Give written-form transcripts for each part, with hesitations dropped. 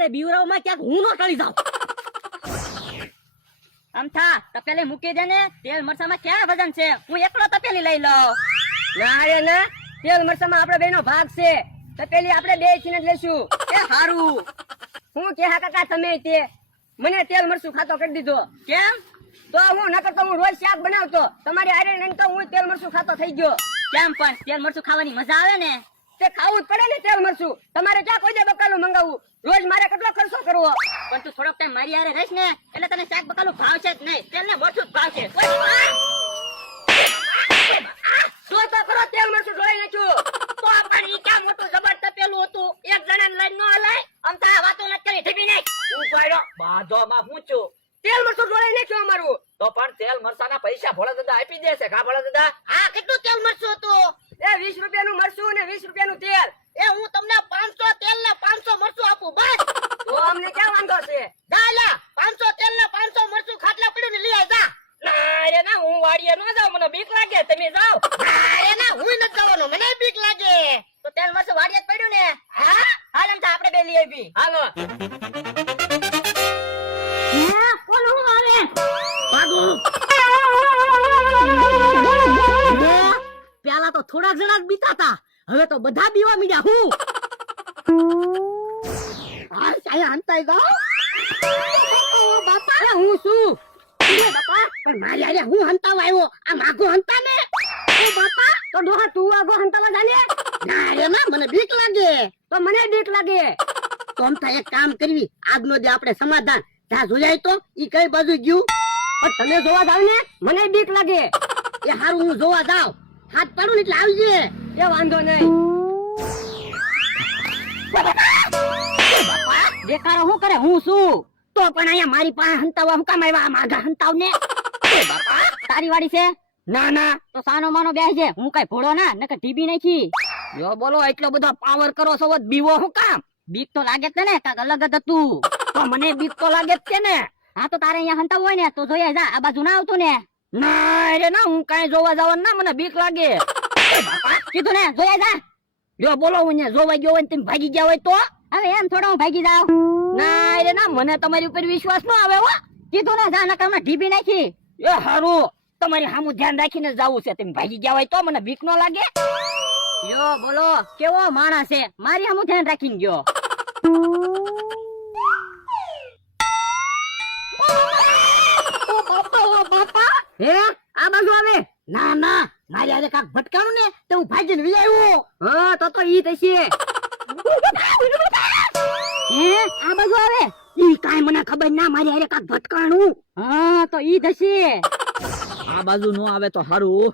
મને બીવરાવમાં ક્યાંક હું નો ટળી જાઉં. અમથા તપેલી મૂકી દે ને, તેલ મરચામાં ક્યાં વજન છે? હું એકલો તપેલી લઈ લઉં. ના રે ના, તેલ મરચામાં આપણે બેનો ભાગ છે. તપેલી આપણે બે છીને જ લેશું. એ હારું. હું કે હા કાકા તમે તે મને તેલ મરચું ખાતો કરી દીધો. કેમ? તો હું નકર તો હું રોજ શાક બનાવતો, તમારી હારે નહીં તો હું તેલ મરચું ખાતો થઈ ગયો. કેમ પણ તેલ મરચું ખાવાની મજા આવે ને? તે ખાવું જ પડે ને તેલ મરચું. તમારે ક્યાં કોઈ દે બકાલું મંગાવવું? રોજ મારે કેટલો ખર્ચો કરવો? પણ તું થોડોક ટાઈમ મારી હારે રહીશ ને એટલે તને શાક બકાલું ભાવશે જ નહીં, તેલ ને મરચું જ ભાવશે. તો કરો તેલ મરચું ઢોળાઈ નાખ્યું. તો પણ ઈ ક્યાં મોટું જબર તપેલું હતું, એક જણાને લઈને ન હલાય. અમથા વાતો ન કરી, ઢીબી નાખ. ઉપાડ્યો બાધોમાં હું છું. તેલ મરચું ઢોળાઈ નાખ્યું અમારું. તો પણ તેલ મરચાના પૈસા ભોળા દાદા આપી દેશે કા ભોળા દાદા? આ કેટલું તેલ મરચું હતું? એ 20 રૂપિયાનું મરચું ને 20 રૂપિયાનું તેલ. એ હું તમને 500 તેલ ને 500 મરચું આપું બસ. તો અમને ક્યાં વાંધો છે? દાલા 500 તેલ ને 500 મરચું ખાટલા પડ્યું ને લઈ આય જા. ના રે ના, હું વાડીએ ન જાઉં, મને બીક લાગે. તમે જાઓ. અરે ના, હું નથી જવાનો, મને બીક લાગે. તો તેલ મરચું વાડીએ જ પડ્યું ને? હા હાલ અમથા આપણે બે લઈ આવી. હાલો. કોણ હું આવે? ભાગો. પેલા તો થોડાક જણા જ બીતા હતા, હવે તો બધા બીવા મીડ્યા. હું હાલ સાયા હંતાઈ જાઓ. બાપા હું શું? બાપા પણ મારી આરે હું હંતાવા આવ્યો? આ માગો હંતા ને. બાપા તો ડોહા તું આગો હંતાવા જાને. ના રે ના, મને બીક લાગે. તો મને બીક લાગે. તો અમથા એક કામ કરવી, આજનો જે આપણે સમાધાન જા જોયાય તો ઈ કઈ બાજુ ગયું? પણ તમે જોવા જાવ ને મને બીક લાગે. એ હારું હું જોવા જાવ, હાથ પાડું ને એટલે આવજે. એ વાંધો નહીં. દેખાડો હું કરે? હું શું? તો પણ અહીંયા મારી પાસે હંતાવા હું કામ આવ્યા? માગા હંતાવ ને. બાપા તારી વાડી છે? ના ના, તો સાનો માનો બેસજે, હું કઈ ભોળો ના નકર ઢીબી નાખી. જો બોલો એટલો બધો પાવર કરો છો, બીવો હું કામ? બીક તો લાગે જ ને, કાક અલગ જ હતું. તો મને બીક તો લાગે જ છે ને. હા તો તારે અહીંયા હંતાવ હોય ને તો જોઈ જા, આ બાજુ ના આવતું ને. ના રે ના, હું કઈ જોવા જવાનું ના, મને બીક લાગે. કીધું ને જોઈ જા. જો બોલો હું ને જોવા ગયો હોય ને તમે ભાગી ગયા હોય તો? હવે એમ થોડો હું ભાગી જાવ? ના રે ના, મને તમારી ઉપર વિશ્વાસ ન આવે. હો કીધું ને જા, નકર હમણાં ઢીબી નાખી. એ હારું, તમારી સામું ધ્યાન રાખીને જાવું છે. તમે ભાગી ગયા હોય તો મને બીક ન લાગે. યો બોલો કેવો માણસ છે, મારી હમું ધ્યાન રાખીને ગયો. હે આ બાજુ આવે? ના ના, મારી આજે કાક ભટકાણું ને તો હું ભાગીને વી આવ્યો. હા તો ઈ થશે. હે આ બાજુ આવે? ઈ કાઈ મને ખબર ના, મારી આજે કાક ભટકાણું. હા તો ઈ થશે. આ બાજુ નો આવે તો હારું.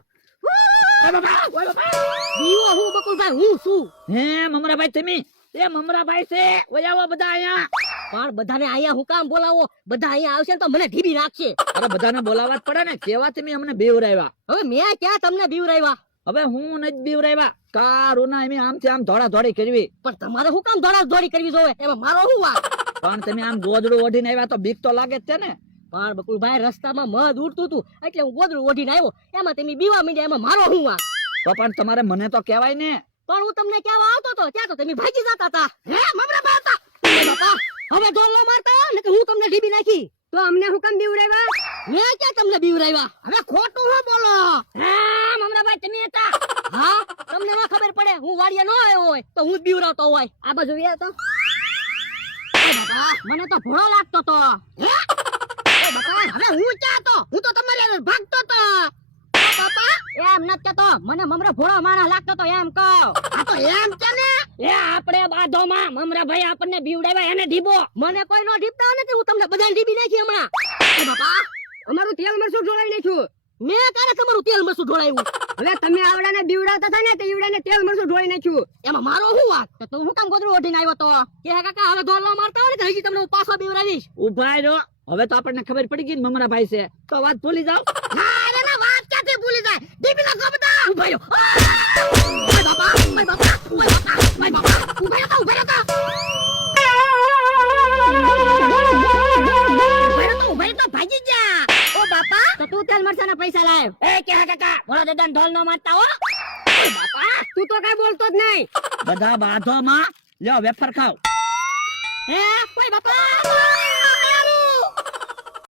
દીવો હું બકુલભાઈ, હું શું? હે મમરાભાઈ તમે? એ મમરાભાઈ છે, ઓયાવો બધા અહીંયા. પણ બધાને અહીંયા હું કામ બોલાવો? બધા અહીંયા આવશે ને તો મને ઢીબી નાખશે. અરે બધાને બોલાવવા જ પડે ને, કેવા તમે અમને બેવરાવ્યા. હવે મેં ક્યાં તમને બીવરાવ્યા? હવે હું નથી બીવરાવ્યા. કારુના એમ આમથી આમ ધોળા ધોળી કરવી. પણ તમારે હું કામ દોડી કરવી જોવે? એમાં મારો શું વાંક? પણ તમે આમ ગોદડું ઓઢીને આવ્યા તો બીક તો લાગે જ છે ને. પણ બકુલભાઈ રસ્તામાં મધ ઉડતું હતું એટલે હું ગોદડું ઓઢીને આવ્યો. એમાં તમે બીવા માંડ્યા, એમાં મારો શું વાંક? તો પણ તમારે મને તો કહેવાય ને. પણ હું તમને કહેવા આવતો હતો ત્યાં તો તમે ભાગી જતા હતા. હે મમરાબા હતા. બાપા હવે ઢોલ ન મારતા ને કે હું તમને ઢીબી નાખી. તો અમને હું કામ બીવરાવ્યા? મેં ક્યાં તમને બીવરાવ્યા? હવે ખોટું હું બોલો? હા મમરાભાઈ તમે હતા. હા તમને ના ખબર પડે, હું વાડીએ ન આવ્યો હોય તો હું જ બીવરાવતો હોય. આ બાજુ વ્યા તો બાપા મને તો ભોળો લાગતો તો. હે એ બાપા હવે હું ક્યાં તો? હું તો તમારી આગળ ભાગતો તો. બાપા એમ નથી કેતો, મને મમરો ભોળો માણસ લાગતો તો એમ કહો. આ તો એમ છે ને. એ આપણે બાધોમાં મમરાભાઈ આપણને બીવડાવ્યા, એને ઢીબો. મને કોઈ નો ઢીબતા નથી, હું તમને બધાને ઢીબી નાખી હમણાં. એ બાપા અમારું તેલ મરચું ઢોળાઈ નાખ્યું. મેં ક્યારે તમારું તેલ મરચું ઢોળાયું? હવે તમે આવડાને બીવડાવતા હતા ને તે ઈવડાને તેલ મરચું ઢોળી નાખ્યું. એમાં મારો શું વાંક? તો તું હું કામ ગોદડું ઓઢીને આવ્યો તો? કે કાકા હવે ઢોલ ન મારતા હોય ને તો હજી તમને હું પાછો બીવડાવીશ. ઉભા રહ્યો, હવે તો આપણને ખબર પડી ગઈ ને મમરાભાઈ છે તો વાત ભૂલી જાવ. હા રે ના, વાત ક્યાંથી ભૂલી જાય? ઢીબી નાખો બધા. ઉભા રહ્યો. ઓય બાપા, ઓય બાપા, ઓય બાપા, ઓય બાપા. ઉભા રહ્યો, ઉભા રહ્યો. ભાગી જા. ઓ બાપા તો તું તેલ મરચાના પૈસા લાવ. એ કે કાકા ભોળા દાદા ઢોલ ન મારતા હો. ઓય બાપા તું તો કઈ બોલતો જ નહીં. બધા બાધોમાં લ્યો વેફર ખાવ. હે કોઈ બાપા